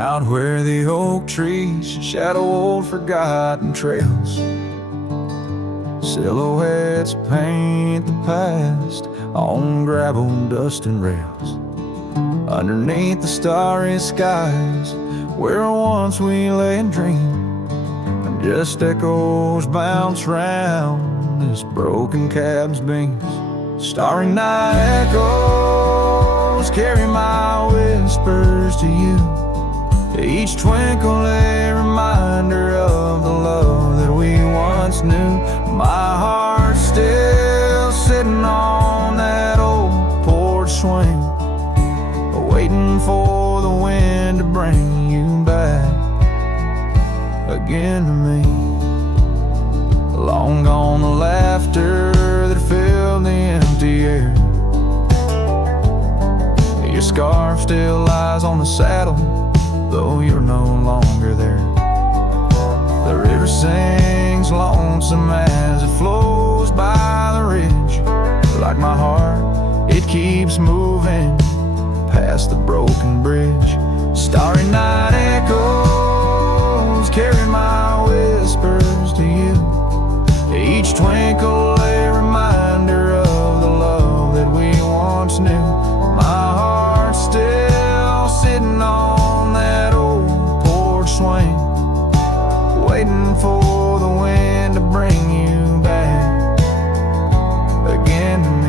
out where the oak trees shadow old forgotten trails. Silhouettes paint the past on gravel, dust and rails. Underneath the starry skies where once we lay and dreamed, and just echoes bounce round this broken cab's beams. Starry night echoes carry my whispers to you, each twinkle a reminder of the love that we once knew. My heart's still sitting on that old porch swing, waiting for the wind to bring you back again to me. Long gone the laughter that filled the empty air. Your scarf still lies on the saddle, though you're no longer there. The river sings lonesome as it flows by the ridge. Like my heart, it keeps moving past the broken bridge. Starry night echoes carry my whispers to you, each twinkle a reminder of the love that we once knew. My heart's still sitting on that old porch swing, waiting for the wind to bring you back again to me.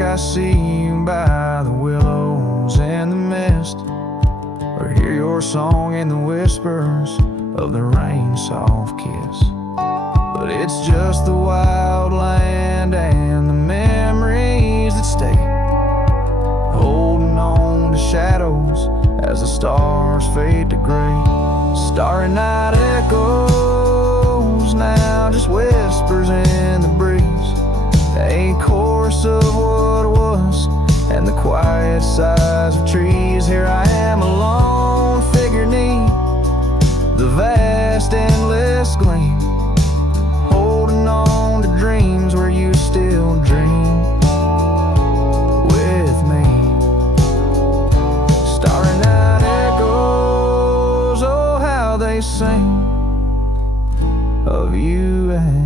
I see you by the willows and the mist, or hear your song in the whispers of the rain's soft kiss. But it's just the wild land and the memories that stay, holding on to shadows as the stars fade to gray. Starry night echoes now, just whispers in the breeze, a chorus of what was and the quiet sighs of trees. Here I am alone, figure neat, the vast endless gleam, holding on to dreams where you still dream with me. Starry night echoes, oh how they sing of you and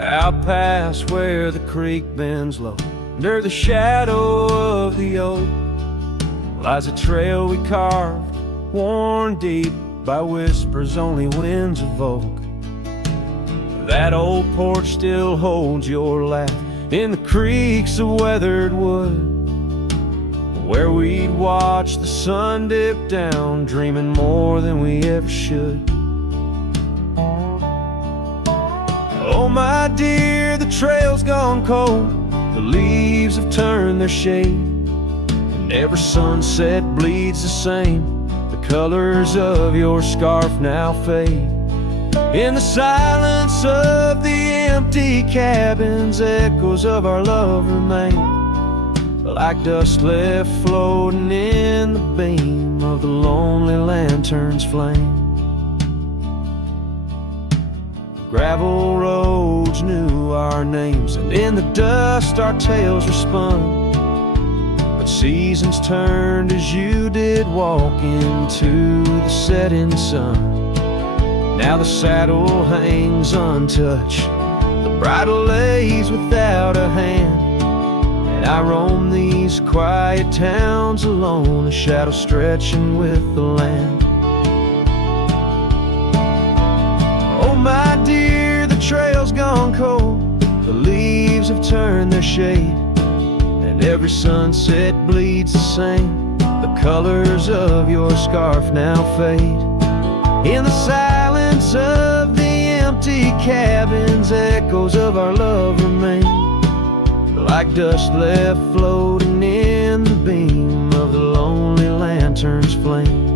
out past where the creek bends low, under the shadow of the oak, lies a trail we carved, worn deep by whispers only winds evoke. That old porch still holds your laugh in the creaks of weathered wood, where we'd watch the sun dip down, dreaming more than we ever should. Oh my dear, the trail's gone cold, the leaves have turned their shade, and every sunset bleeds the same. The colors of your scarf now fade. In the silence of the empty cabins, echoes of our love remain, like dust left floating in the beam of the lonely lantern's flame. Gravel roads knew our names, and in the dust our tales were spun. But seasons turned as you did walk into the setting sun. Now the saddle hangs untouched, the bridle lays without a hand, and I roam these quiet towns alone, a shadow stretching with the land. Oh my leaves have turned their shade, and every sunset bleeds the same. The colors of your scarf now fade. In the silence of the empty cabins, echoes of our love remain, like dust left floating in the beam of the lonely lantern's flame.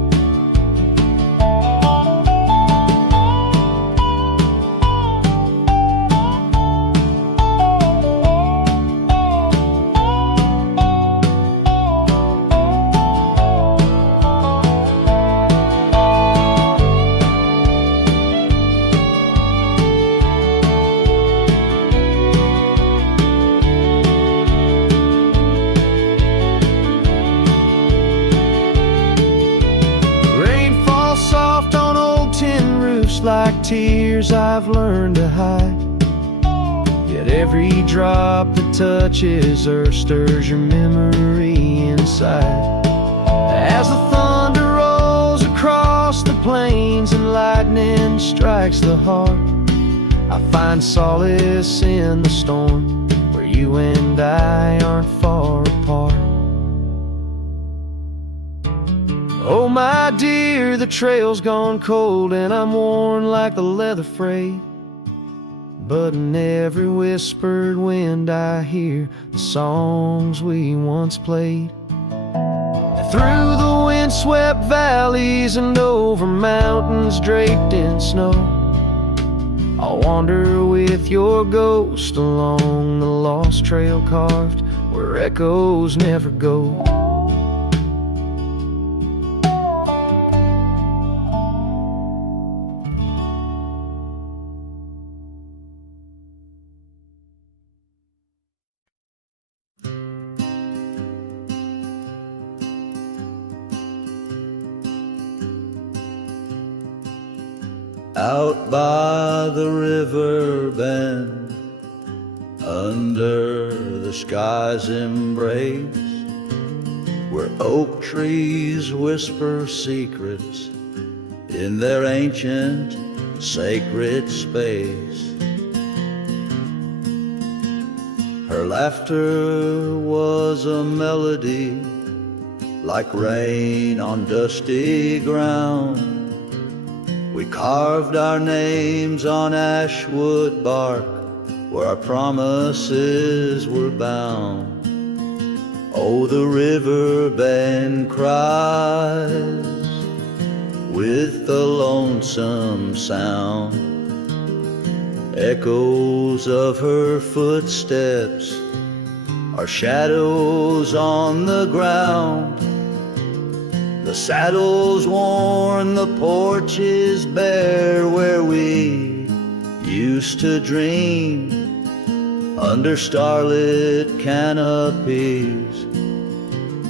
Like tears I've learned to hide, yet every drop that touches earth stirs your memory inside. As the thunder rolls across the plains and lightning strikes the heart, I find solace in the storm, where you and I aren't far apart. Oh my dear, the trail's gone cold and I'm worn like the leather freight, but in every whispered wind I hear the songs we once played. Through the windswept valleys and over mountains draped in snow, I'll wander with your ghost along the lost trail carved where echoes never go. Out by the river bend, under the sky's embrace, where oak trees whisper secrets in their ancient sacred space. Her laughter was a melody, like rain on dusty ground. We carved our names on ashwood bark, where our promises were bound. Oh, the river bend cries with a lonesome sound. Echoes of her footsteps are shadows on the ground. The saddle's worn, the porch is bare, where we used to dream under starlit canopies.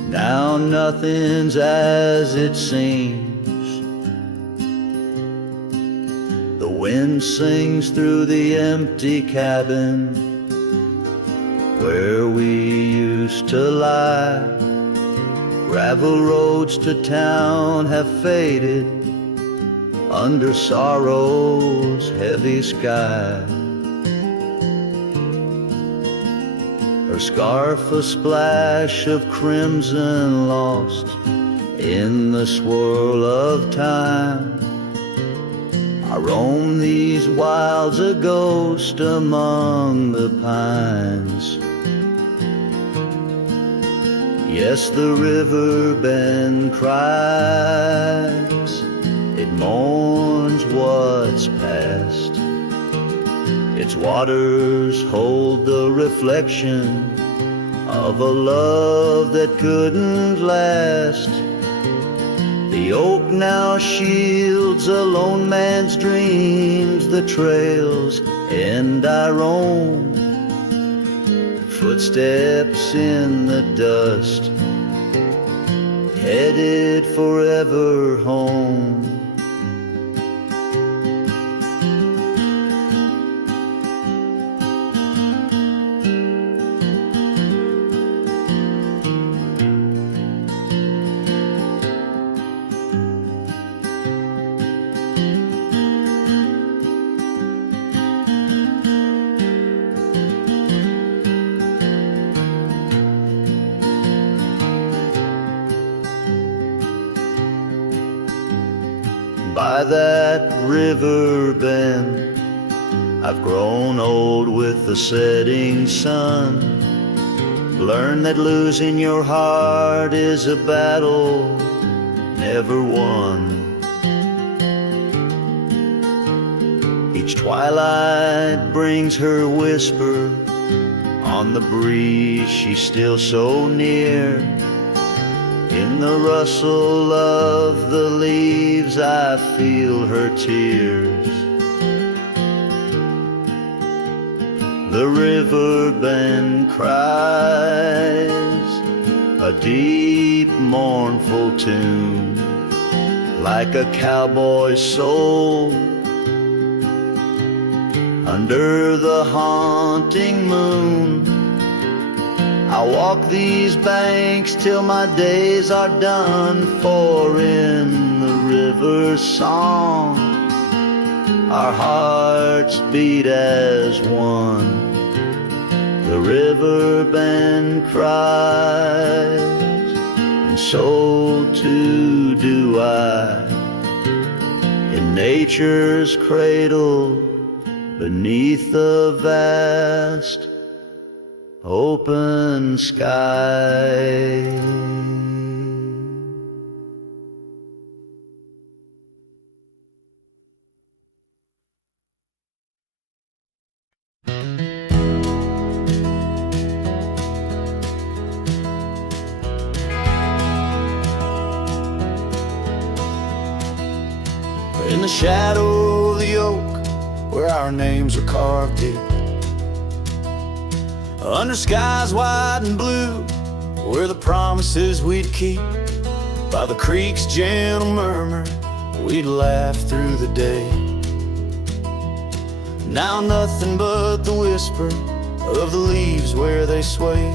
Now nothing's as it seems. The wind sings through the empty cabin where we used to lie. Gravel roads to town have faded under sorrow's heavy sky. Her scarf a splash of crimson lost in the swirl of time. I roam these wilds a ghost among the pines. Yes, the river bend cries, it mourns what's past. Its waters hold the reflection of a love that couldn't last. The oak now shields a lone man's dreams, the trails and I roam. Footsteps in the dust, headed forever home. by that river bend. I've grown old with the setting sun. Learn that losing your heart is a battle never won. Each twilight brings her whisper. On the breeze she's still so near. In the rustle of the leaves I feel her tears. The river bend cries a deep mournful tune, like a cowboy's soul under the haunting moon. I walk these banks till my days are done, for in the river's song our hearts beat as one. The river bend cries, and so too do I, in nature's cradle beneath the vast open sky. In the shadow of the oak, where our names are carved deep, under skies wide and blue, were the promises we'd keep. By the creek's gentle murmur, we'd laugh through the day. Now nothing but the whisper of the leaves where they sway.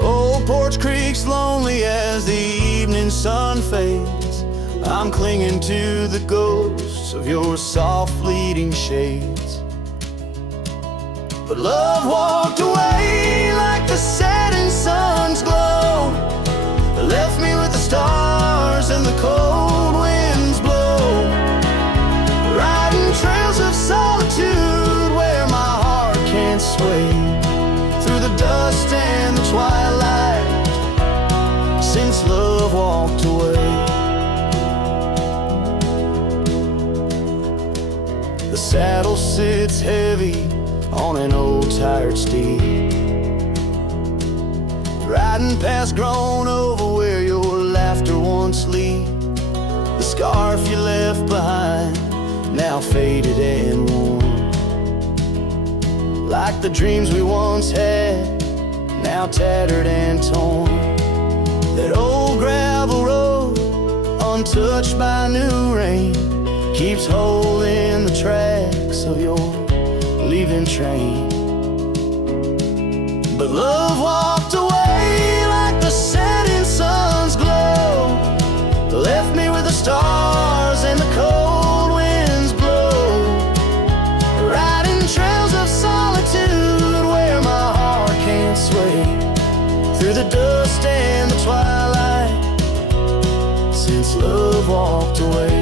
Old Porch Creek's lonely as the evening sun fades. I'm clinging to the ghosts of your soft fleeting shades. But love walked away like the setting sun's glow, left me with the stars and the cold winds blow, riding trails of solitude where my heart can't sway, through the dust and the twilight, since love walked away. The saddle sits heavy on an old tired steed, riding past grown over where your laughter once lead. The scarf you left behind, now faded and worn, like the dreams we once had, now tattered and torn. That old gravel road, untouched by new rain, keeps holding the tracks of your leaving train. But love walked away like the setting sun's glow, left me with the stars and the cold winds blow, riding trails of solitude where my heart can't sway, through the dust and the twilight, since love walked away.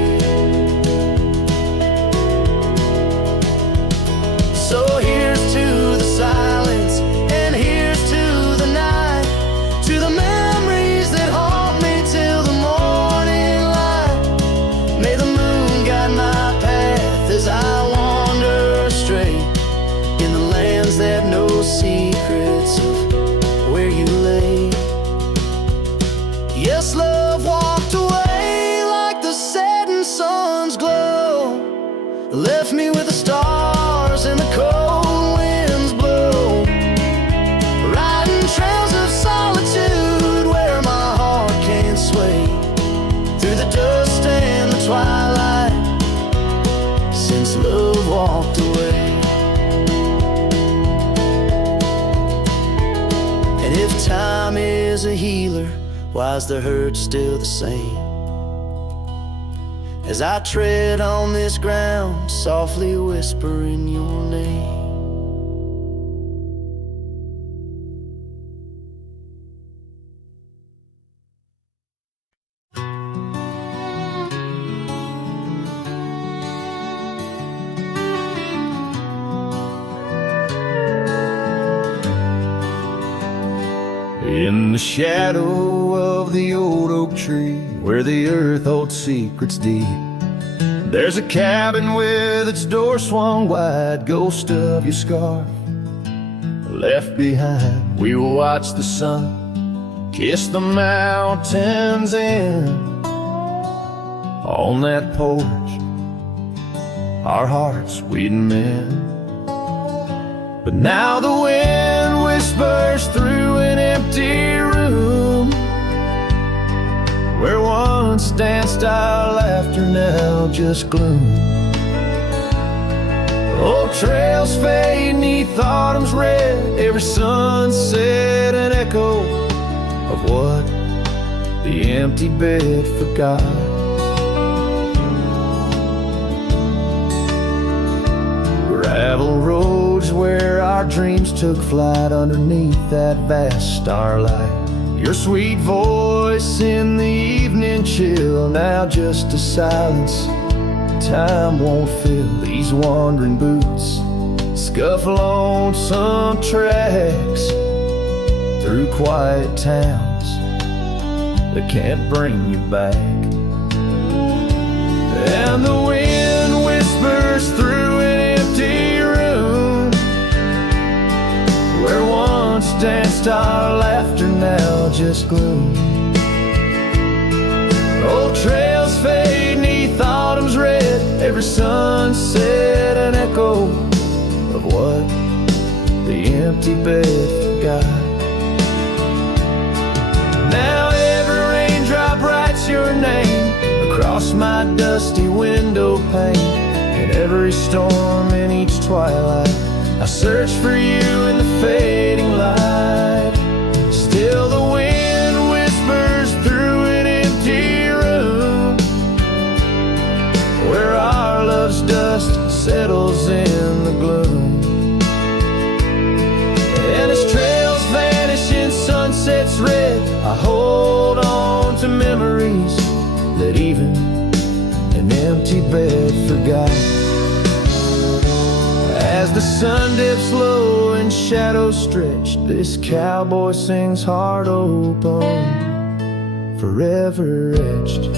So here's to the silence, and here's to the night, to the memories that haunt me till the morning light. May the moon guide my path as I wander astray, in the lands that know secrets of where you lay. Yes, love walked away like the setting sun's glow, left me with the stars and the cold winds blow, riding trails of solitude where my heart can't sway, through the dust and the twilight, since love walked away. And if time is a healer, why's the hurt still the same? As I tread on this ground, softly whispering your name. In the shadow of the old oak tree, where the earth holds secrets deep, there's a cabin with its door swung wide, ghost of your scarf left behind. We will watch the sun kiss the mountains in. On that porch, our hearts we'd mend. But now the wind whispers through an empty room, where once danced our laughter, now just gloom. Old trails fade 'neath autumn's red, every sunset an echo of what the empty bed forgot. Gravel roads where our dreams took flight, underneath that vast starlight. Your sweet voice in the evening chill, now just a silence time won't fill. These wandering boots scuff lonesome tracks through quiet towns that can't bring you back. And the wind whispers through an empty room, where once danced our laughter, now just gloom. Old trails fade 'neath autumn's red, every sunset an echo of what the empty bed forgot. Now every raindrop writes your name across my dusty window pane. In every storm, in each twilight, I search for you in the fading light. Still the wind whispers through an empty room, where our love's dust settles in the gloom. And as trails vanish in sunsets red, I hold on to memories that even an empty bed forgot. As the sun dips low and shadows stretch, this cowboy sings heart open, forever etched.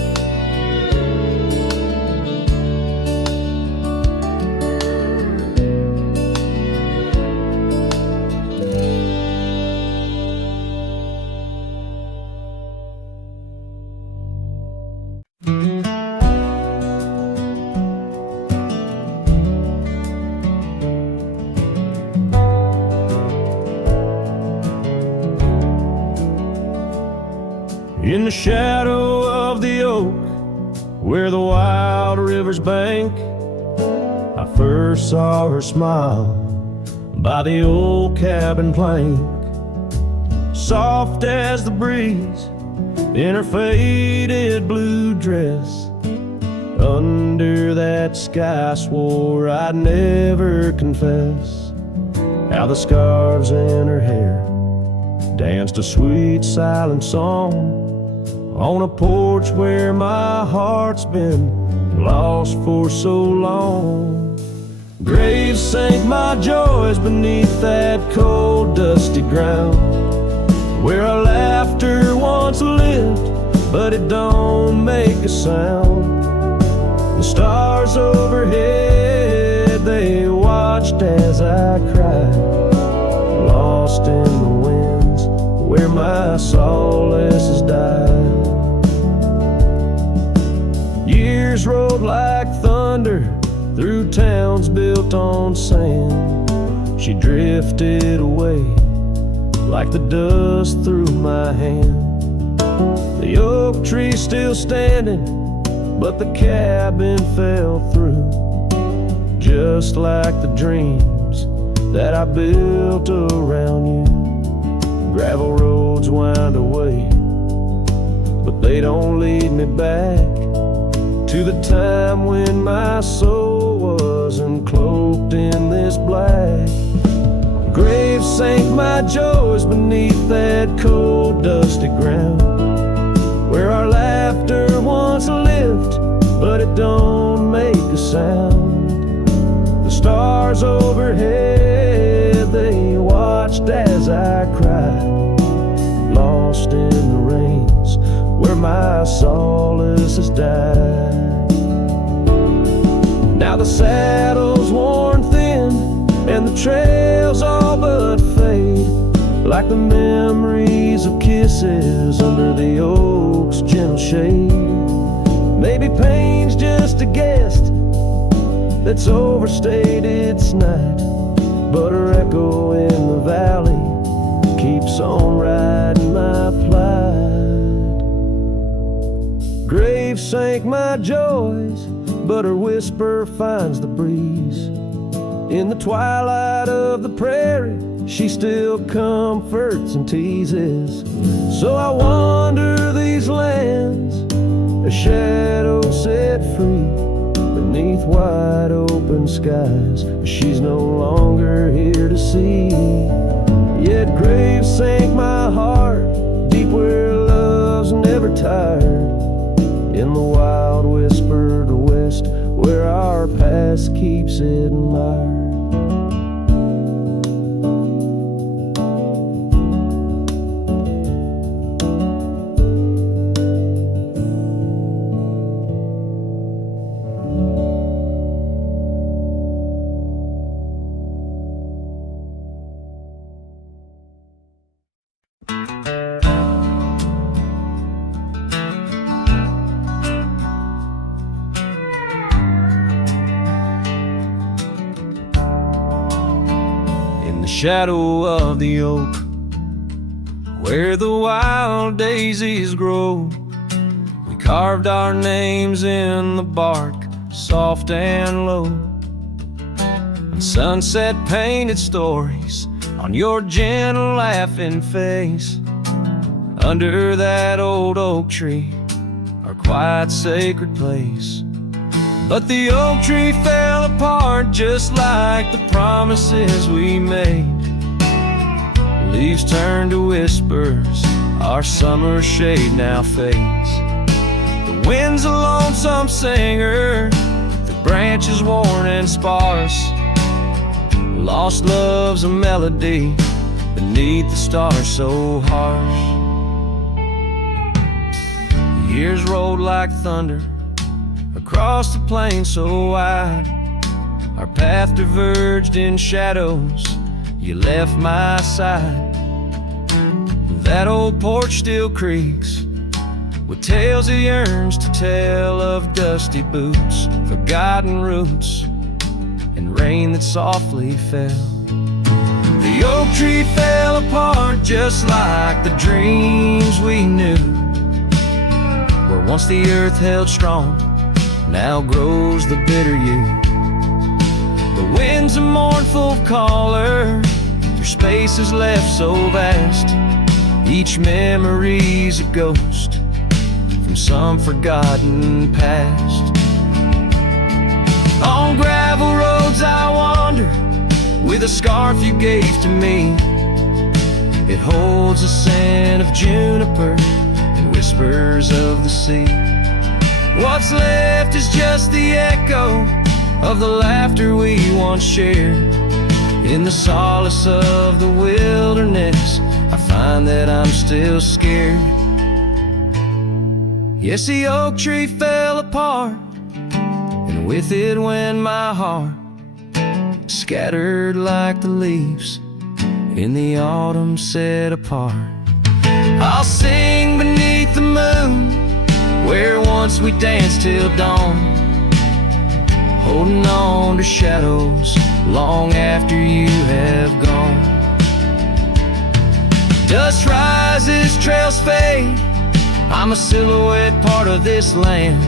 In the shadow of the oak, where the wild river's bank, I first saw her smile by the old cabin plank. Soft as the breeze in her faded blue dress, under that sky I swore I'd never confess. How the scarves in her hair danced a sweet silent song on a porch where my heart's been lost for so long. Graves sank my joys beneath that cold dusty ground, where our laughter once lived, but it don't make a sound. The stars overhead, they watched as I cried, lost in the winds where my solace has died. Years rolled like thunder through towns built on sand. She drifted away like the dust through my hand. The oak tree still standing, but the cabin fell through, just like the dreams that I built around you. Gravel roads wind away, but they don't lead me back to the time when my soul wasn't cloaked in this black. Graves sank my joys beneath that cold dusty ground, where our laughter once lived, but it don't make a sound. The stars overhead, they watched as I cried, lost where my solace has died. Now the saddle's worn thin and the trails all but fade, like the memories of kisses under the oak's gentle shade. Maybe pain's just a guest that's overstayed its night, but her echo in the valley keeps on riding my plight. Grave sank my joys, but her whisper finds the breeze. In the twilight of the prairie, she still comforts and teases. So I wander these lands, a shadow set free beneath wide open skies. She's no longer here to see. Yet graves sank my heart deep where love's never tired, in the wild whispered west where our past keeps it admired. Shadow of the oak, where the wild daisies grow, we carved our names in the bark, soft and low. And sunset painted stories on your gentle laughing face. Under that old oak tree, our quiet sacred place. But the oak tree fell apart just like the promises we made. Leaves turn to whispers, our summer shade now fades. The wind's a lonesome singer, the branches worn and sparse. Lost love's a melody beneath the stars so harsh. The years rolled like thunder across the plain so wide. Our path diverged in shadows, you left my side. That old porch still creaks with tales he yearns to tell, of dusty boots, forgotten roots, and rain that softly fell. The oak tree fell apart just like the dreams we knew, where once the earth held strong, now grows the bitter yew. The wind's a mournful caller through spaces left so vast. Each memory's a ghost from some forgotten past. On gravel roads I wander with a scarf you gave to me. It holds a scent of juniper and whispers of the sea. What's left is just the echo of the laughter we once shared. In the solace of the wilderness, I find that I'm still scared. Yes, the oak tree fell apart, and with it went my heart, scattered like the leaves in the autumn set apart. I'll sing beneath the moon, where once we danced till dawn, holding on to shadows long after you have gone. Dust rises, trails fade, I'm a silhouette, part of this land,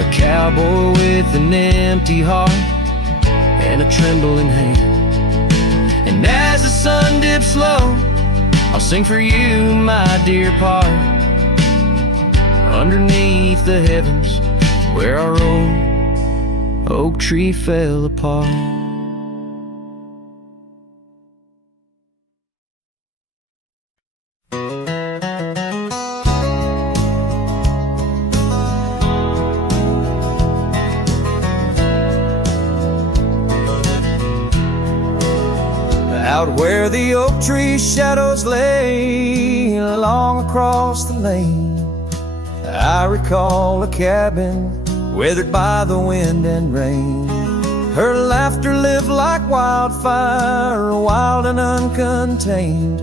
a cowboy with an empty heart and a trembling hand. And as the sun dips low, I'll sing for you, my dear part, underneath the heavens where our old oak tree fell apart. Out where the oak tree shadows lay along across the lane, I recall a cabin weathered by the wind and rain. Her laughter lived like wildfire, wild and uncontained.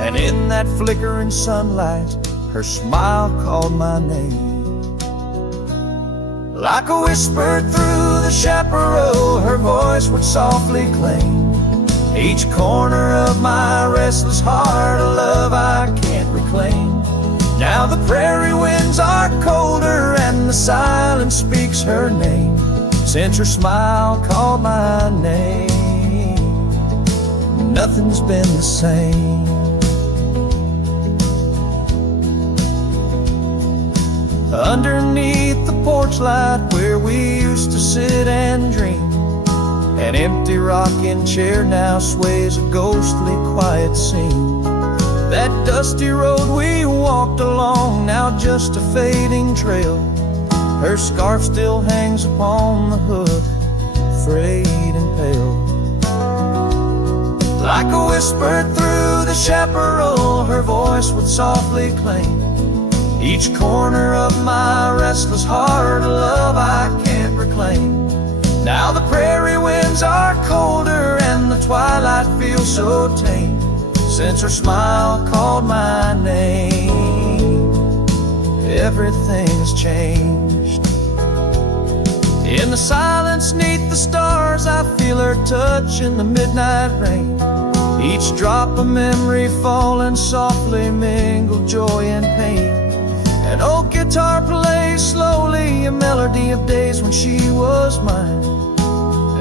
And in that flickering sunlight, her smile called my name. Like a whisper through the chaparral, her voice would softly claim each corner of my restless heart, a love I can't reclaim. Now the prairie winds are colder and the silence speaks her name. Since her smile called my name, nothing's been the same. Underneath the porch light where we used to sit and dream, an empty rocking chair now sways a ghostly quiet scene. That dusty road we walked along, now just a fading trail. Her scarf still hangs upon the hook, frayed and pale. Like a whisper through the chaparral, her voice would softly claim each corner of my restless heart, a love I can't reclaim. Now the prairie winds are colder and the twilight feels so tame. Since her smile called my name, everything has changed. In the silence neath the stars, I feel her touch in the midnight rain. Each drop of memory falling softly mingled joy and pain. An old guitar plays slowly a melody of days when she was mine,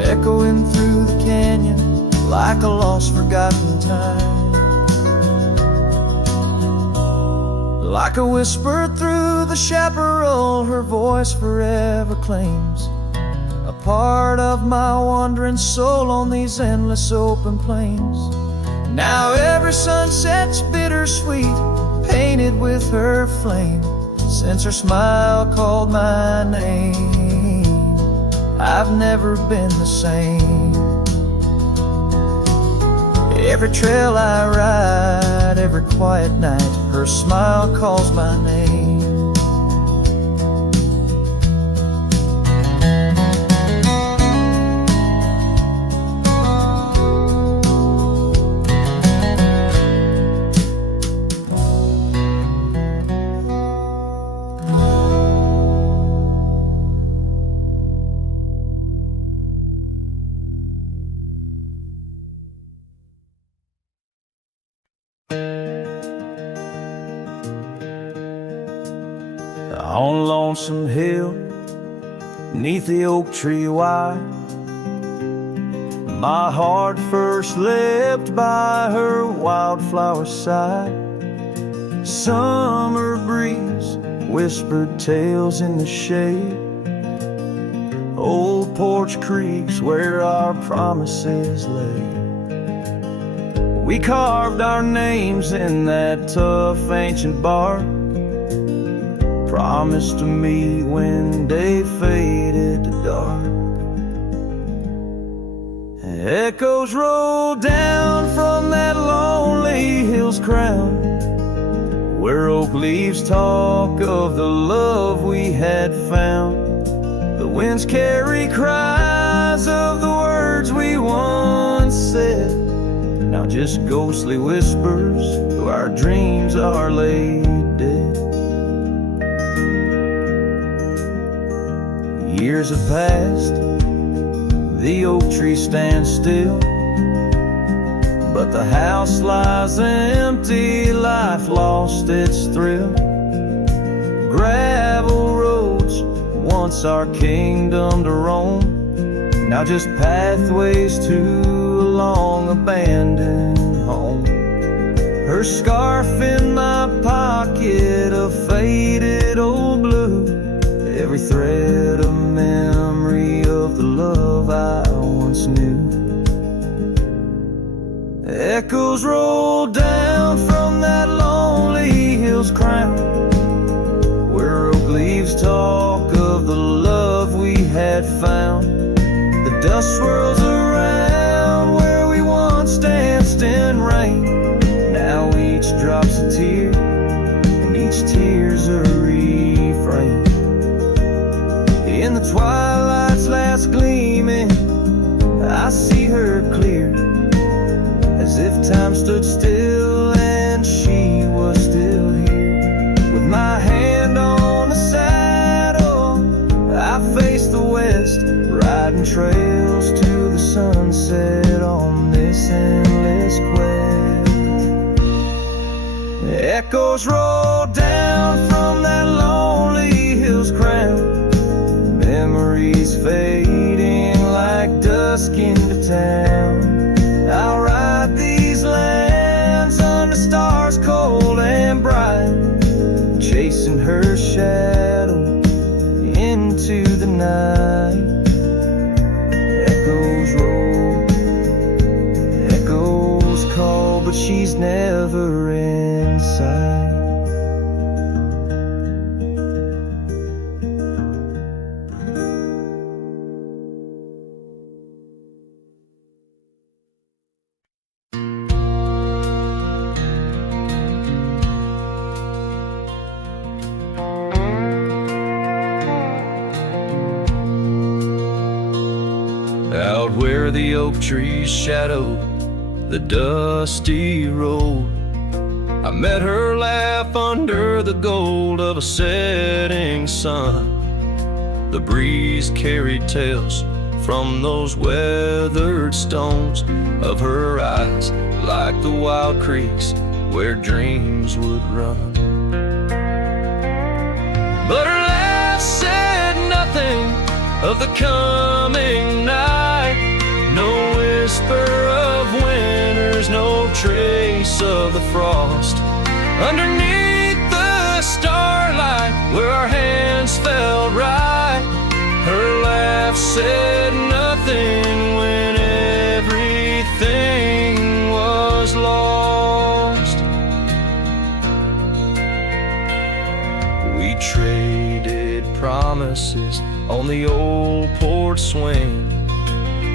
echoing through the canyon like a lost forgotten time. Like a whisper through the chaparral, her voice forever claims a part of my wandering soul on these endless open plains. Now every sunset's bittersweet, painted with her flame. Since her smile called my name, I've never been the same. Every trail I ride, every quiet night, her smile calls my name. On Lonesome Hill, neath the oak tree wide, my heart first leapt by her wildflower side. Summer breeze whispered tales in the shade, old porch creeks where our promises lay. We carved our names in that tough ancient bark, promised to meet when day faded to dark. Echoes roll down from that lonely hill's crown, where oak leaves talk of the love we had found. The winds carry cries of the words we once said, now just ghostly whispers though our dreams are laid dead. Years have passed, the oak tree stands still, but the house lies empty, life lost its thrill. Gravel roads, once our kingdom to roam, now just pathways to a long abandoned home. Her scarf in my pocket, a faded old blue, every thread a memory of the love I once knew. Echoes roll down from that lonely hill's crown, where oak leaves talk of the love we had found. The dust swirls around where we once danced in rain, now each drop's a tear, and each tear's a refrain. twilight's last gleaming, I see her clear, as if time stood still and she was still here. With my hand on the saddle, I face the west, riding trails to the sunset on this endless quest. Echoes roll down from that lonely hill's crown, memories fading like dusk into town. I'll ride these lands under stars cold and bright, chasing her shadow into the night. Echoes roll, echoes call, but she's never in sight. Out where the oak trees shadow the dusty road, I met her laugh under the gold of a setting sun. The breeze carried tales from those weathered stones of her eyes, like the wild creeks where dreams would run. But her laugh said nothing of the coming night, no whisper of winters, no trace of the frost. Underneath the starlight, where our hands felt right, her laugh said nothing when everything was lost. We traded promises on the old porch swing,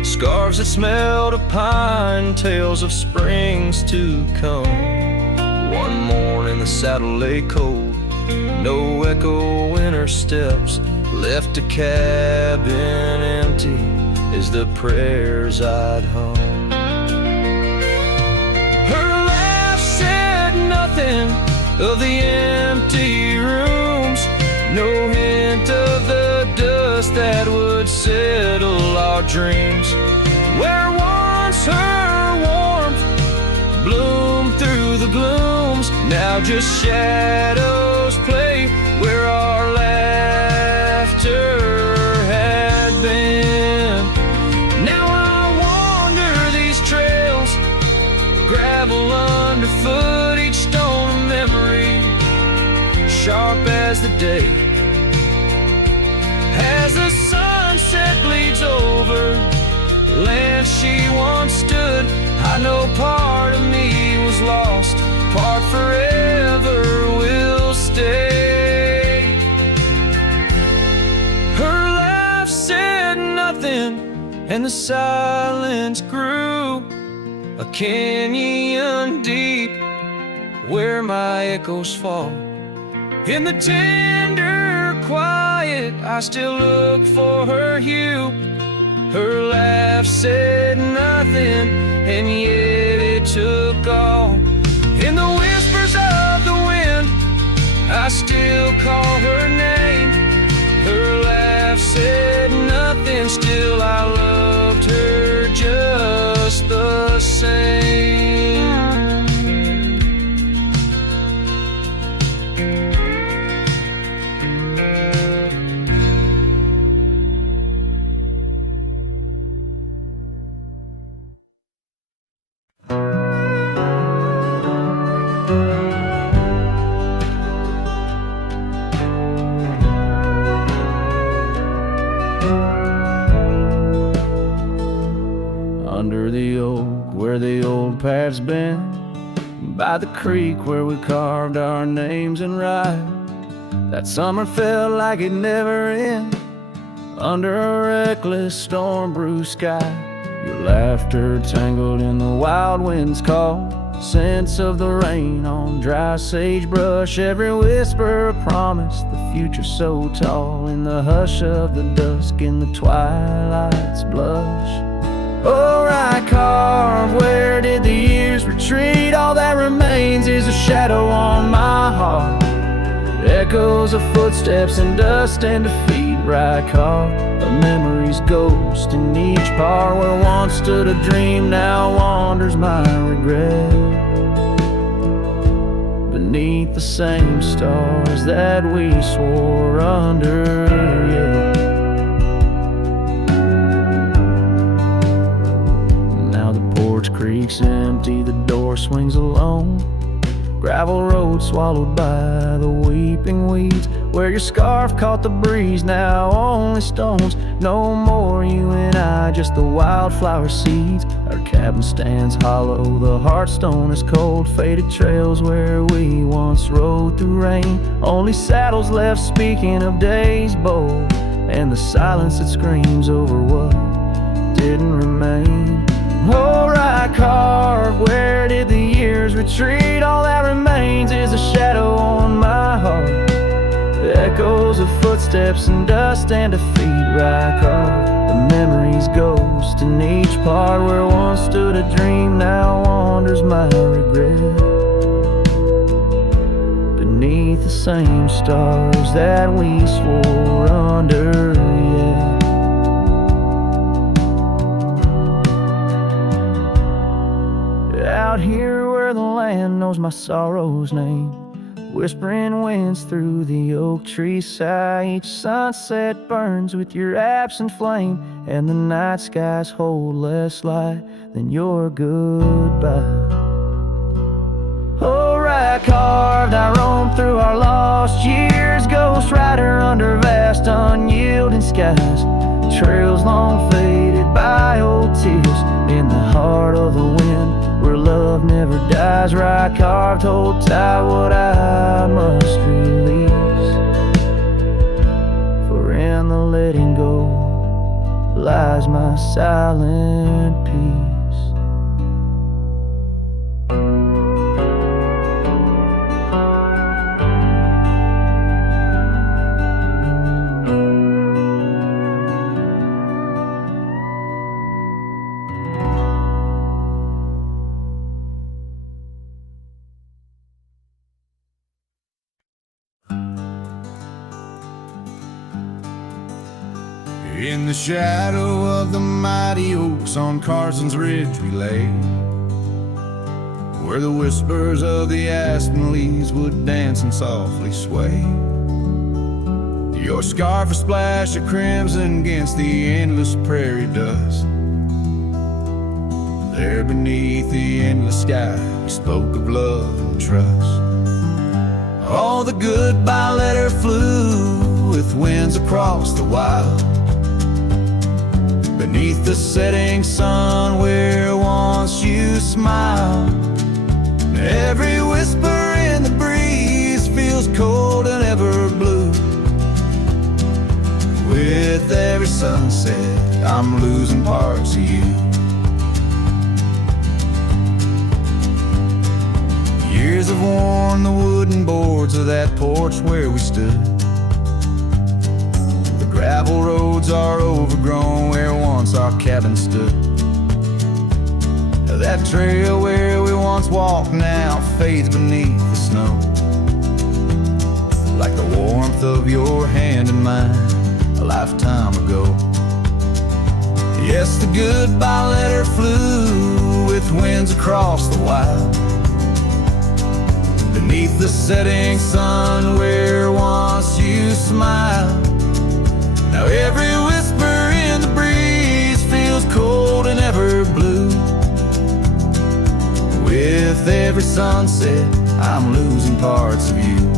scarves that smelled of pine, tales of springs to come. One morning the saddle lay cold, no echo in her steps, left a cabin empty as the prayers I'd hung. Her laugh said nothing of the empty rooms, no hint of the dust that would settle our dreams. Where once her warmth bloomed through the glooms, now just shadows play where our laughter had been. Now I wander these trails, gravel underfoot, each stone of memory, sharp as the day. As the sunset bleeds over land she once stood, I know part of me was lost, part forever will stay. Her laugh said nothing, and the silence grew a canyon deep where my echoes fall. In the tender quiet, I still look for her hue. Her laugh said nothing, and yet it took all. In the whispers of the wind, I still call her name. Her laugh said nothing, still I loved her just the same. Under the oak where the old path's been, by the creek where we carved our names in rye. That summer felt like it never ended, under a reckless storm-bruised sky. Your laughter tangled in the wild wind's call, Scents of the rain on dry sagebrush, every whisper a promise, the future so tall. In the hush of the dusk, in the twilight's blush. Oh, I carve, where did the years retreat? All that remains is a shadow on my heart. Echoes of footsteps in dust and defeat. Right carve, a memory's ghost in each part. Where once stood a dream, now wanders my regret. Beneath the same stars that we swore under, yeah. Now the porch creaks empty, the door swings alone. Gravel road swallowed by the weeping weeds. Where your scarf caught the breeze, now only stones. No more you and I, just the wildflower seeds. Our cabin stands hollow, the hearthstone is cold. Faded trails where we once rode through rain. Only saddles left speaking of days bold, and the silence that screams over what didn't remain. Oh, right carve, where did the years retreat? All that remains is a shadow on my heart. Echoes of footsteps in dust and defeat. Right carve, the memory's ghost in each part. Where once stood a dream, now wanders my regret. Beneath the same stars that we swore under, yeah. Out here where the land knows my sorrow's name, whispering winds through the oak tree sigh. Each sunset burns with your absent flame, and the night skies hold less light than your goodbye. Oh, right carved, I roam through our lost years. Ghost rider under vast unyielding skies. Trails long faded by old tears, in the heart of the wind where love never dies. Right carved, hold tight what I must release. For in the letting go lies my silent peace. In the shadow of the mighty oaks on Carson's Ridge we lay, where the whispers of the aspen leaves would dance and softly sway. Your scarf a splash of crimson against the endless prairie dust. There beneath the endless sky we spoke of love and trust. All the goodbye letter flew with winds across the wild. Beneath the setting sun where once you smiled. Every whisper in the breeze feels cold and ever blue. With every sunset I'm losing parts of you. Years have worn the wooden boards of that porch where we stood. Gravel roads are overgrown where once our cabin stood. That trail where we once walked now fades beneath the snow, like the warmth of your hand in mine a lifetime ago. Yes, the goodbye letter flew with winds across the wild. Beneath the setting sun where once you smiled. Now every whisper in the breeze feels cold and ever blue. With every sunset I'm losing parts of you.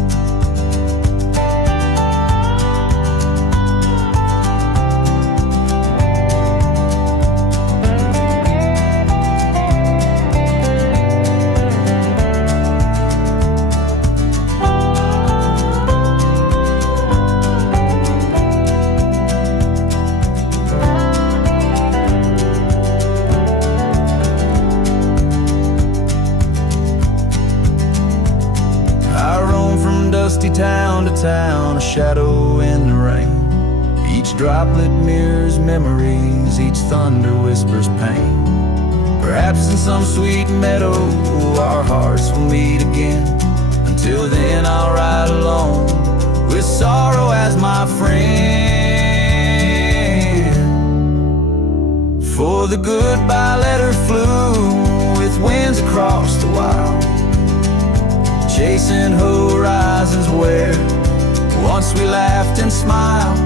town to town, a shadow in the rain. Each droplet mirrors memories, each thunder whispers pain. Perhaps in some sweet meadow our hearts will meet again. Until then I'll ride alone with sorrow as my friend. For the goodbye letter flew with winds across the wild, chasing horizons where once we laughed and smiled.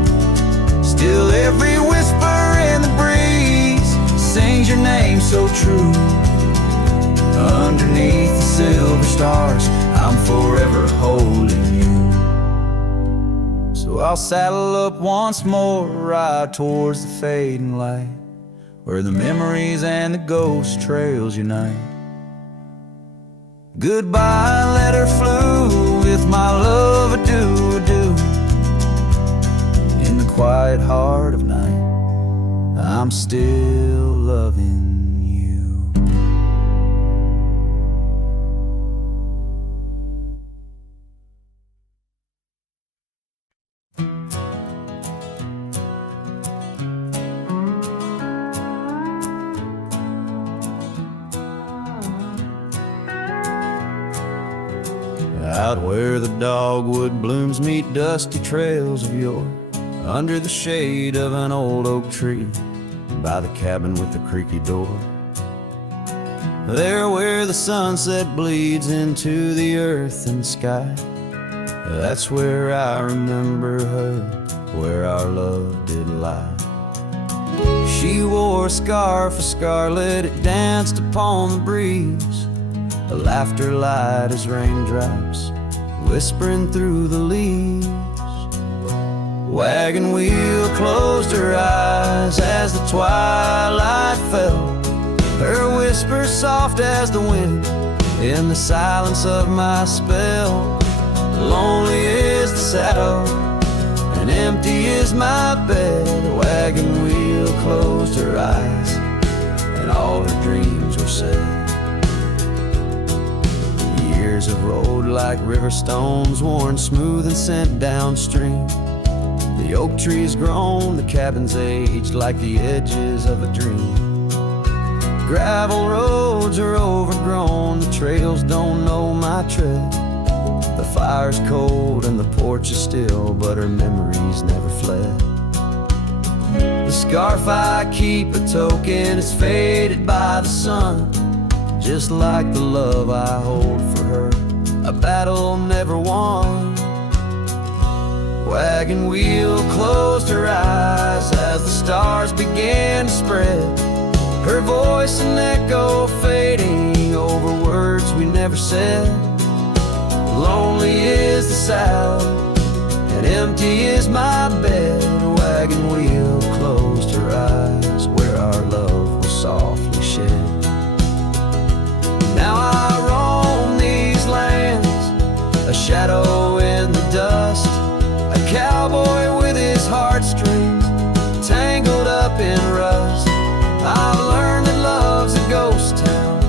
Still every whisper in the breeze sings your name so true. Underneath the silver stars, I'm forever holding you. So I'll saddle up once more, ride towards the fading light, where the memories and the ghost trails unite. Goodbye letter flew with my love, adieu, adieu. In the quiet heart of night, I'm still loving you. Out where the dogwood blooms meet dusty trails of yore, under the shade of an old oak tree, by the cabin with the creaky door. There where the sunset bleeds into the earth and sky, that's where I remember her, where our love did lie. She wore a scarf of scarlet, it danced upon the breeze, a laughter light as raindrops whispering through the leaves. Wagon wheel closed her eyes as the twilight fell, her whisper soft as the wind in the silence of my spell. Lonely is the saddle and empty is my bed. The wagon wheel closed her eyes and all her dreams were said. Years have rolled like river stones, worn smooth and sent downstream. The oak tree's grown, the cabin's aged like the edges of a dream. Gravel roads are overgrown, the trails don't know my tread. The fire's cold and the porch is still, but her memories never fled. The scarf I keep a token is faded by the sun, just like the love I hold for her, a battle never won. Wagon wheel closed her eyes as the stars began to spread, her voice an echo fading over words we never said. Lonely is the saddle and empty is my bed. The wagon wheel closed her eyes where our love was softly shed. Now I roam these lands, a shadow in the dust, a cowboy with his heartstrings tangled up in rust. I've learned that love's a ghost town,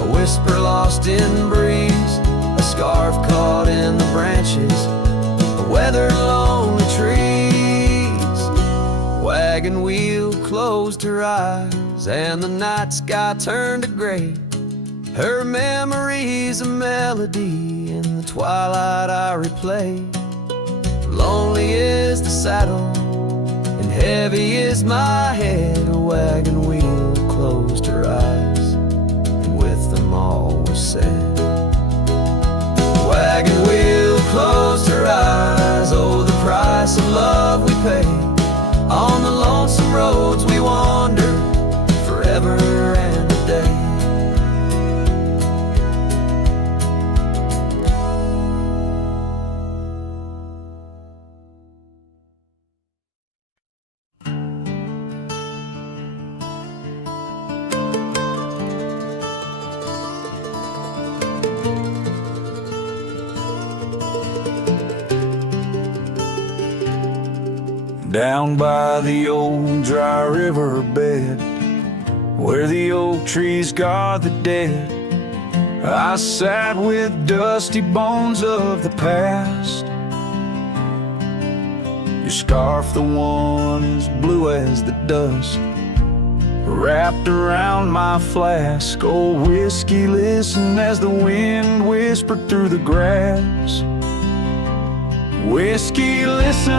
a whisper lost in breeze, a scarf caught in the branches, a weathered lonely trees. Wagon wheel closed her eyes and the night sky turned to gray, her memory's a melody in the twilight I replay. Lonely is the saddle and heavy is my head. A wagon wheel closed her eyes and with them all was said. A wagon wheel closed her eyes, oh the price of love we pay. On the lonesome roads we wander forever and a day. Down by the old dry river bed, where the oak trees guard the dead, I sat with dusty bones of the past, Your scarf, the one as blue as the dust, wrapped around my flask. Oh, whiskey, listen as the wind whispered through the grass. Whiskey, listen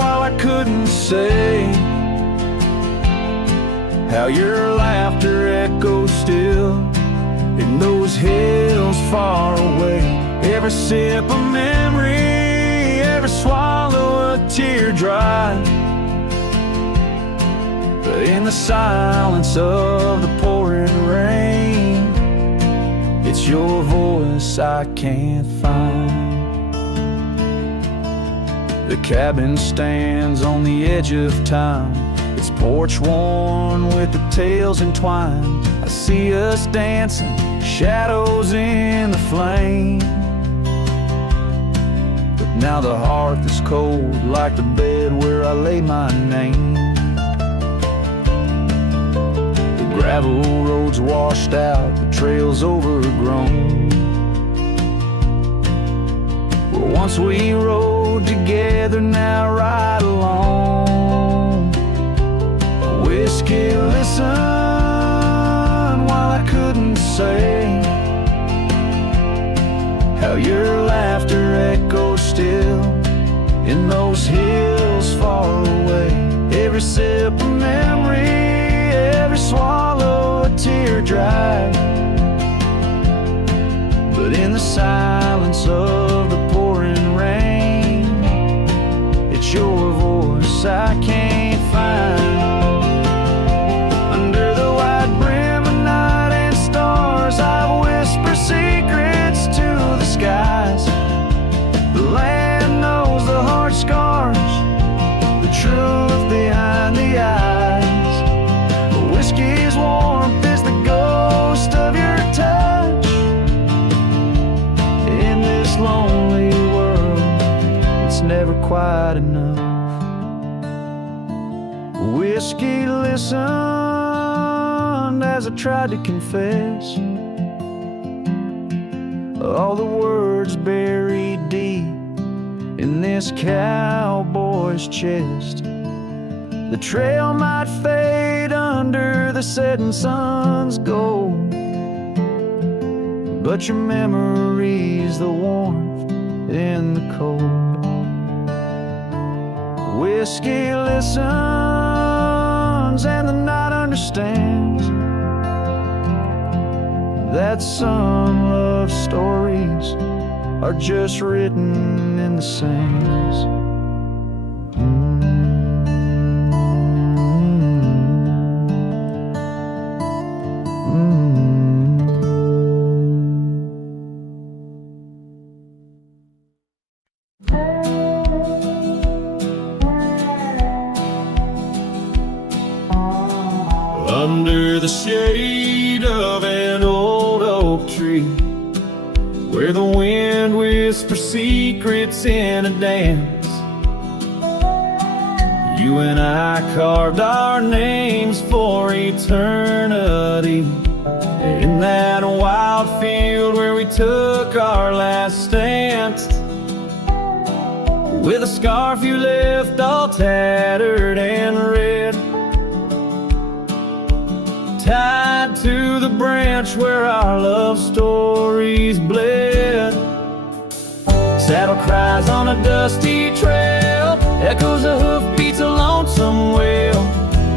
while I couldn't say how your laughter echoes still in those hills far away. Every sip a memory, every swallow a tear dry. But in the silence of the pouring rain, it's your voice I can't find. The cabin stands on the edge of time, its porch worn with the tales entwined. I see us dancing, shadows in the flame. But now the hearth is cold like the bed where I lay my name. The gravel roads washed out, the trails overgrown. Well, once we rode together, now ride alone. Whiskey, listen while I couldn't say how your laughter echoes still in those hills far away. Every sip a memory, every swallow a tear dry. But in the silence of the pouring rain, it's your voice I can't find. Under the white brim of night and stars, I whisper secrets to the skies. The land knows the heart scars, the truth behind the eyes. Whiskey's warmth is the ghost of your touch. In this lonely world, it's never quite enough. Whiskey listened as I tried to confess all the words buried deep in this cowboy's chest. The trail might fade under the setting sun's gold, but your memory's the warmth in the cold. Whiskey listens and the night understands that some love stories are just written in the sands. Under the shade of an old oak tree, where the wind whispers secrets in a dance, you and I carved our names for eternity. In that wild field where we took our last stance, with a scarf you left all tattered and red, tied to the branch where our love stories bled. Saddle cries on a dusty trail, echoes of hoofbeats, a lonesome wail.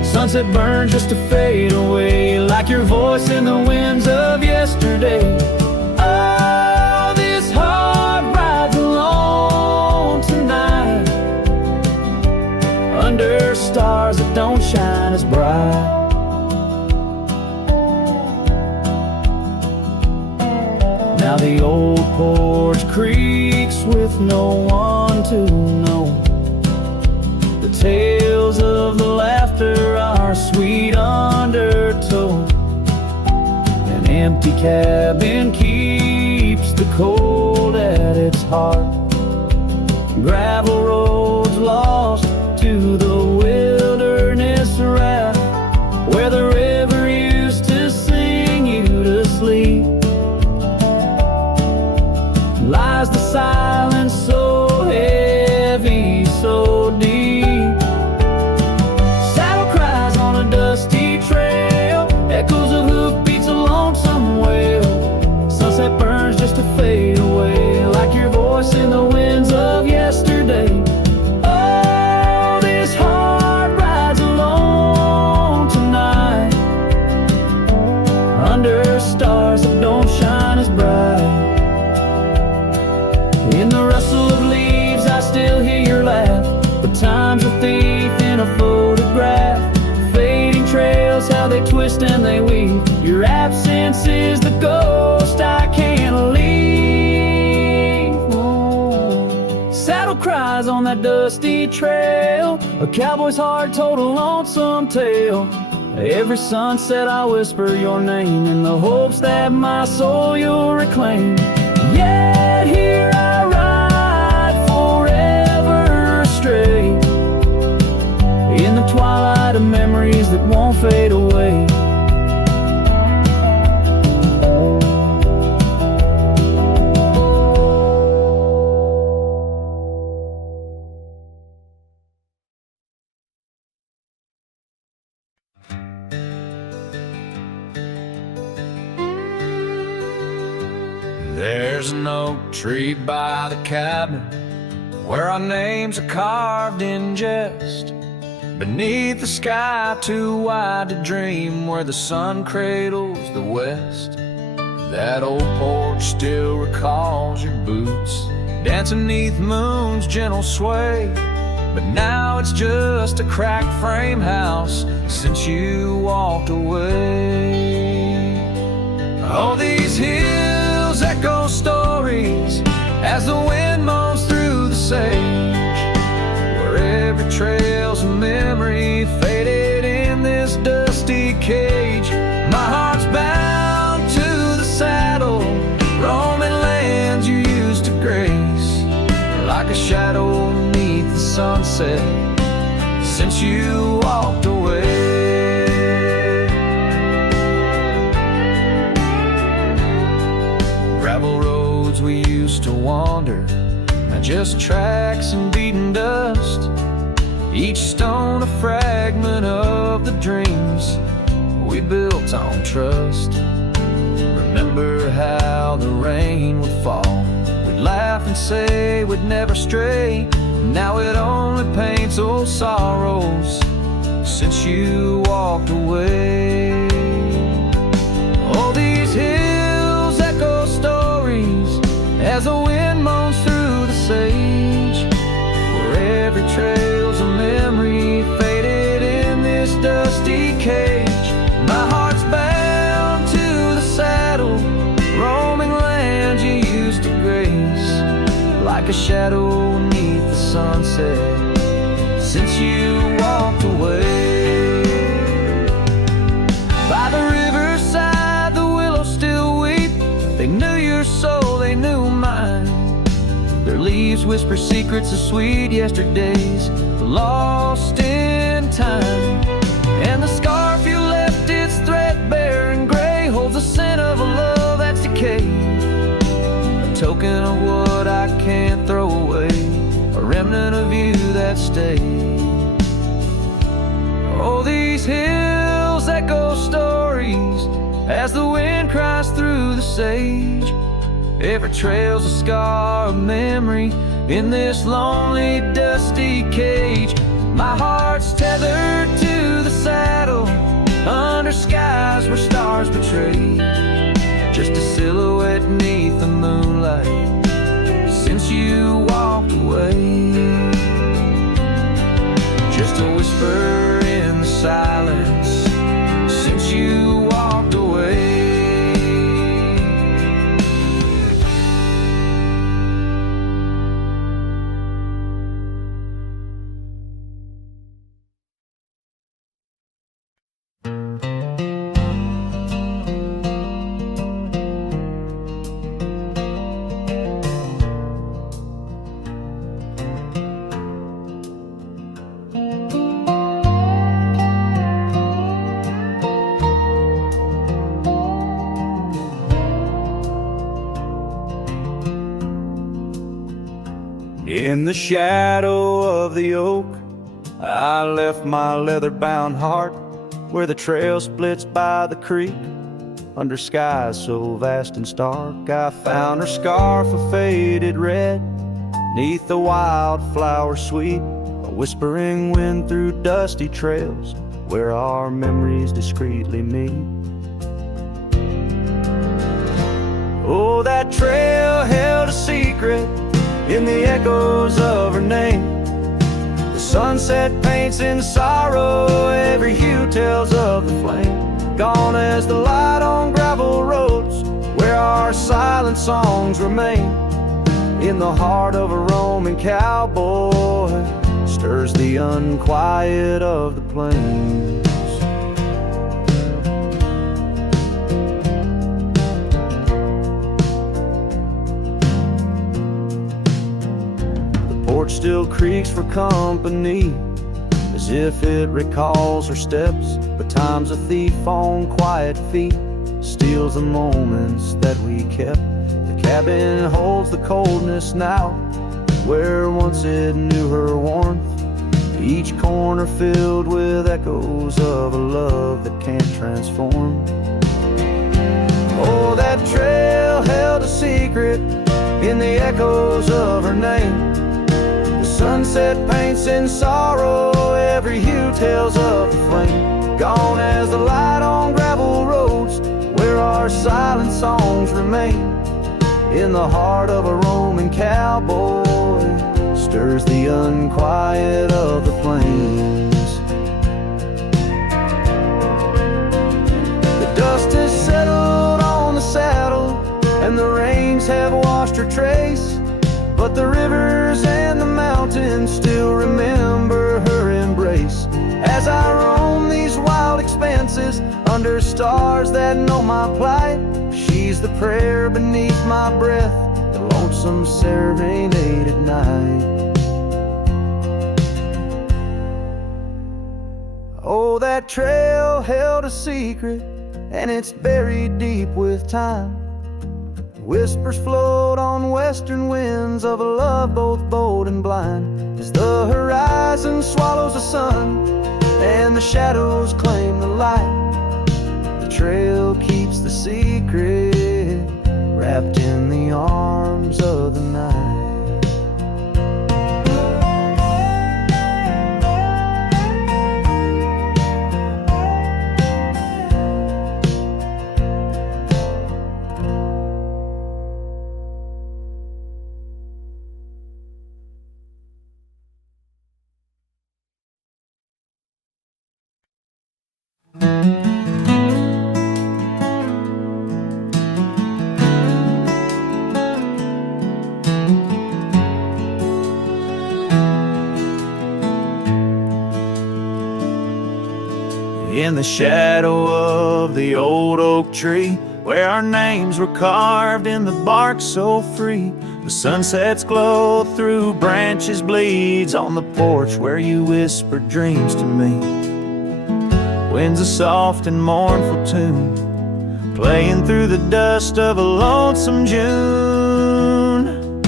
Sunset burns just to fade away, like your voice in the winds of yesterday. Oh, this heart rides alone tonight, under stars that don't shine as bright. Now the old porch creaks with no one to know. The tales of the laughter are sweet undertow. An empty cabin keeps the cold at its heart. Gravel roads lost to the wilderness wrath, where the river used to sing you to sleep. Lies the silence so heavy twist and they weave. Your absence is the ghost I can't leave. Oh. Saddle cries on that dusty trail, a cowboy's heart told a lonesome tale. Every sunset I whisper your name in the hopes that my soul you'll reclaim. Yet here I ride forever astray, in the twilight of memories that won't fade away. There's an oak tree by the cabin where our names are carved in jest. Beneath the sky too wide to dream, where the sun cradles the west. That old porch still recalls your boots dancing neath moon's gentle sway. But now it's just a cracked frame house since you walked away. Oh, these hills echo stories as the wind moans through the sage, where every trail's a memory faded in this dusty cage. My heart's bound to the saddle, roaming lands you used to grace, like a shadow beneath the sunset since you walked away. Gravel roads we used to wander, not just tracks and beaten dust, each stone a fragment of the dreams we built on trust. Remember how the rain would fall, we'd laugh and say we'd never stray. Now it only paints old sorrows since you walked away. Oh, these hills echo stories as the wind moans through the sage, where every trail's a memory faded in this dusty cage. My heart's bound to the saddle, roaming lands you used to grace, like a shadow beneath the sunset since you walked away. By the riverside the willows still weep, they knew your soul, they knew mine. Their leaves whisper secrets of sweet yesterdays lost in time. And the scarf you left, it's threadbare and gray, holds the scent of a love that's decayed, a token of what I can't throw away, a remnant of you that stayed. Oh, these hills echo stories as the wind cries through the sage. Every trail's a scar of memory in this lonely, dusty cage. My heart's tethered to the saddle under skies where stars betray, just a silhouette neath the moonlight since you walked away. Just a whisper in the silence since you walked away. In the shadow of the oak, I left my leather-bound heart where the trail splits by the creek. Under skies so vast and stark, I found her scarf of faded red, neath the wildflower sweet, a whispering wind through dusty trails where our memories discreetly meet. Oh, that trail held a secret in the echoes of her name. The sunset paints in sorrow, every hue tells of the flame. gone as the light on gravel roads, where our silent songs remain. In the heart of a Roman cowboy stirs the unquiet of the plains. The porch still creaks for company, as if it recalls her steps. But time's a thief on quiet feet, steals the moments that we kept. The cabin holds the coldness now, where once it knew her warmth. Each corner filled with echoes of a love that can't transform. Oh, that trail held a secret in the echoes of her name. The sunset paints in sorrow, every hue tells of the flame. Gone as the light on gravel roads, where our silent songs remain. In the heart of a Roman cowboy stirs the unquiet of the plains. The dust has settled on the saddle, and the rains have washed her trace. But the rivers and the mountains still remember her embrace. As I roam these wild expanses, under stars that know my plight, she's the prayer beneath my breath, the lonesome serenade at night. Oh, that trail held a secret, and it's buried deep with time. Whispers float on western winds of a love both bold and blind, as the horizon swallows the sun and the shadows claim the light. The trail keeps the secret, wrapped in the arms of the night. In the shadow of the old oak tree, where our names were carved in the bark so free, the sunset's glow through branches bleeds on the porch where you whispered dreams to me. Winds a soft and mournful tune, playing through the dust of a lonesome June.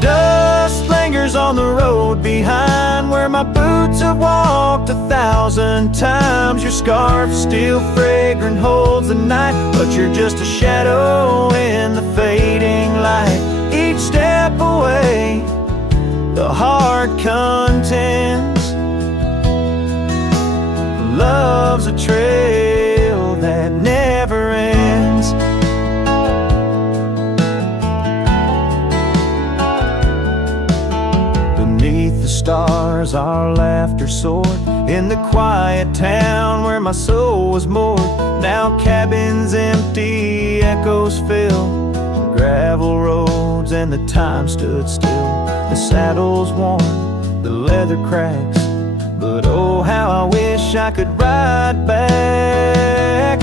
Dust lingers on the road behind, where my boots have walked 1,000 times. Your scarf still fragrant holds the night, but you're just a shadow in the fading light. Each step away, the heart contends. Love's a trail that never ends. Beneath the stars our laughter soared, in the quiet town where my soul was moored. Now cabins empty, echoes fill gravel roads, and the time stood still. The saddle's worn, the leather cracks, but oh how I wish I could ride back.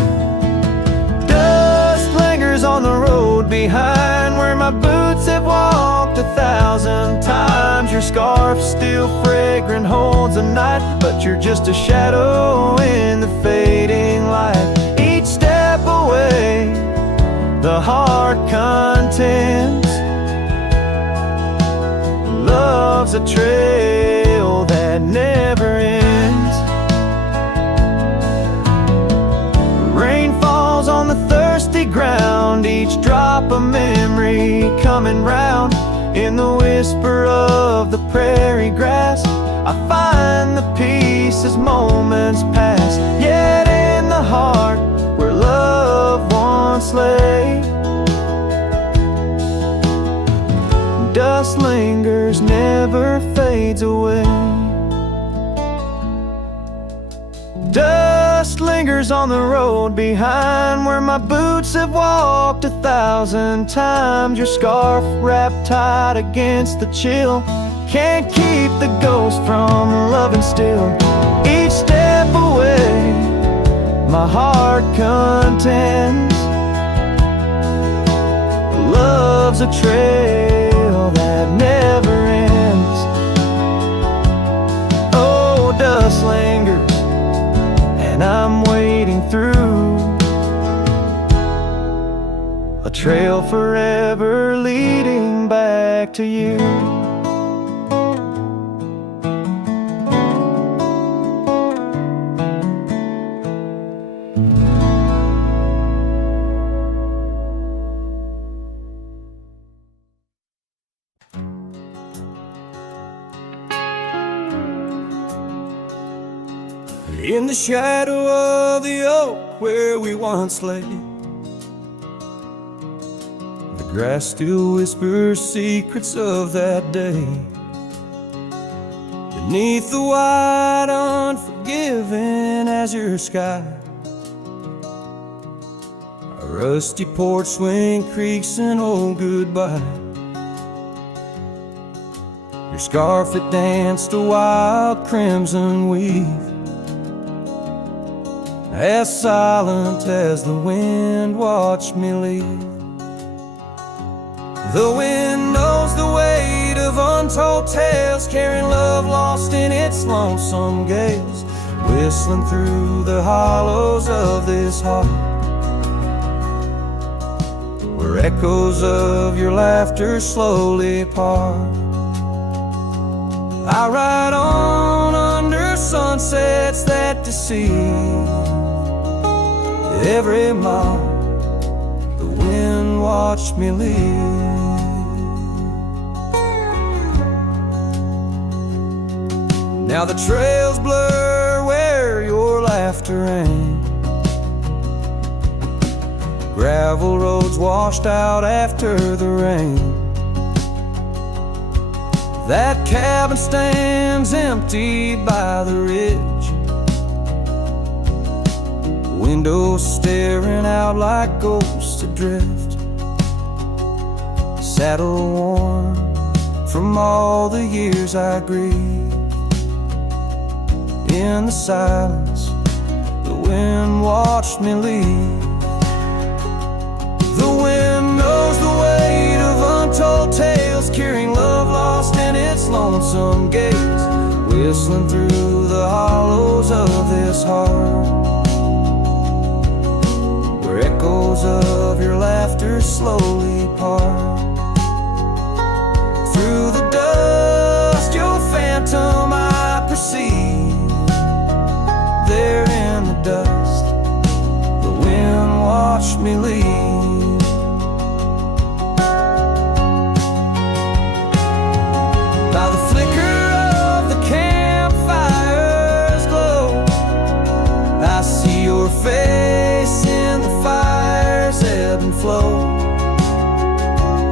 Dust lingers on the road behind, where my boots have walked 1,000 times. Your scarf still fragrant holds the night, but you're just a shadow in the fading light. Each step away, the heart contends. Love's a trail that never ends. Rain falls on the thirsty ground, each drop a memory coming round. In the whisper of the prairie grass, I find the peace as moments pass. Yet in the heart where love once lay, dust lingers, never fades away. Dust dust lingers on the road behind, where my boots have walked 1,000 times. Your scarf wrapped tight against the chill can't keep the ghost from loving still. Each step away, my heart contends. Love's a trail that never ends. Oh, dust lingers, and I'm wading through a trail forever leading back to you. In the shadow of the oak where we once lay, the grass still whispers secrets of that day. Beneath the wide, unforgiving azure sky, a rusty porch swing creaks an old goodbye. Your scarf, it danced a wild crimson weave, as silent as the wind watched me leave. The wind knows the weight of untold tales, carrying love lost in its lonesome gales, whistling through the hollows of this heart, where echoes of your laughter slowly part. I ride on under sunsets that deceive. Every mile, the wind watched me leave. Now the trails blur where your laughter rang, gravel roads washed out after the rain. That cabin stands empty by the ridge, windows staring out like ghosts adrift, saddle worn from all the years I grieved. In the silence, the wind watched me leave. The wind knows the weight of untold tales, carrying love lost in its lonesome gaze, whistling through the hollows of this heart, where echoes of your laughter slowly part. Through the dust, your phantom I perceive. There in the dust, the wind watched me leave. By the flicker of the campfire's glow, I see your face in the fire's ebb and flow.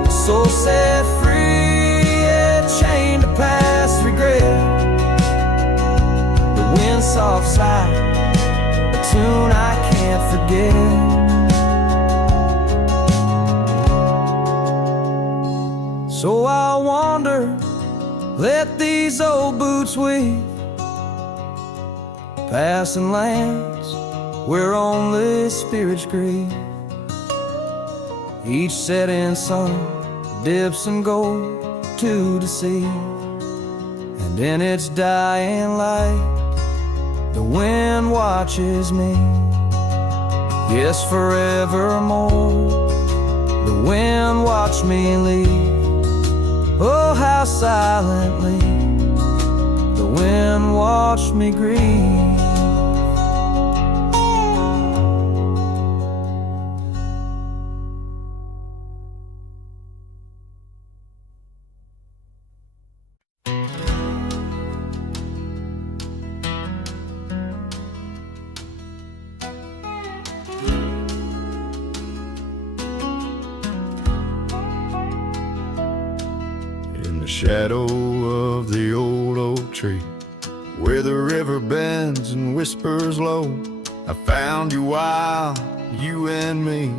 A soul set free, yet chained to past regret. The wind soft sigh, a tune I can't forget. So I'll wander, let these old boots weave, passing lands where only spirits grieve. Each setting sun dips in gold to deceive, and in its dying light the wind watches me. Yes, forevermore the wind watched me leave. Oh, how silently the wind watched me grieve. Shadow of the old oak tree, where the river bends and whispers low, I found you wild, you and me,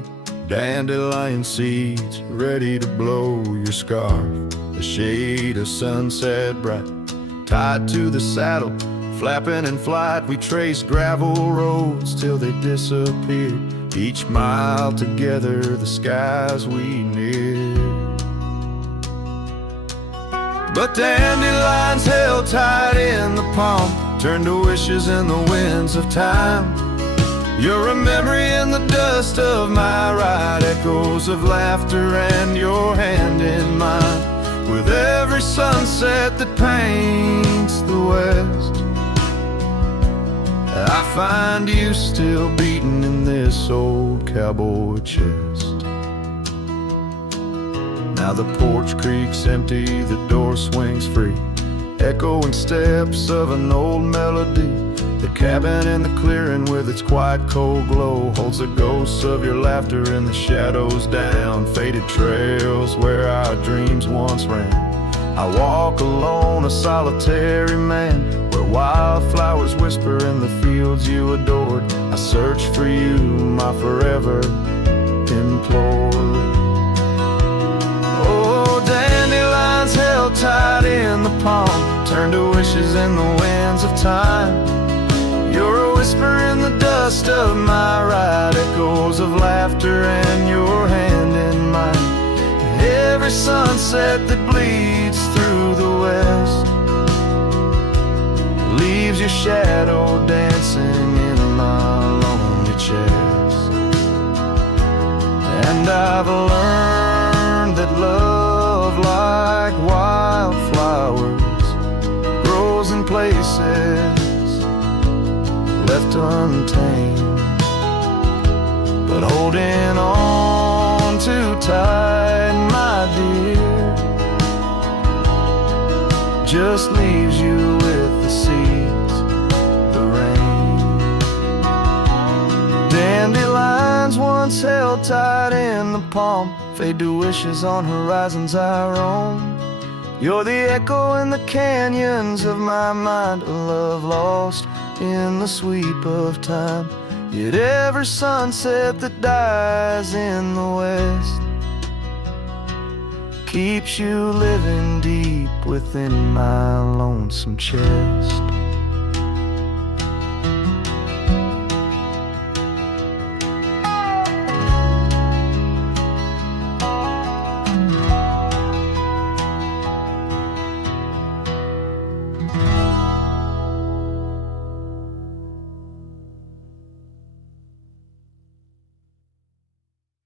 dandelion seeds ready to blow. Your scarf, a shade of sunset bright, tied to the saddle, flapping in flight. We traced gravel roads till they disappeared, each mile together the skies we neared. But dandelions held tight in the palm turned to wishes in the winds of time. You're a memory in the dust of my ride, echoes of laughter and your hand in mine. With every sunset that paints the west, I find you still beating in this old cowboy chest. Now the porch creaks empty, the door swings free, echoing steps of an old melody. The cabin in the clearing with its quiet cold glow holds the ghosts of your laughter in the shadows down faded trails where our dreams once ran. I walk alone, a solitary man, where wildflowers whisper in the fields you adored. I search for you, my forever implored. Oh, dandelions held tight in the palm turn to wishes in the winds of time. You're a whisper in the dust of my ride, echoes of laughter and your hand in mine. Every sunset that bleeds through the west leaves your shadow dancing in my lonely chest. And I've learned that love, like wildflowers, grows in places left untamed, but holding on too tight, my dear, just leaves you with the seeds, the rain. Dandelions once held tight in the palm fade to wishes on horizons I roam. You're the echo in the canyons of my mind, a love lost in the sweep of time. Yet every sunset that dies in the west keeps you living deep within my lonesome chest.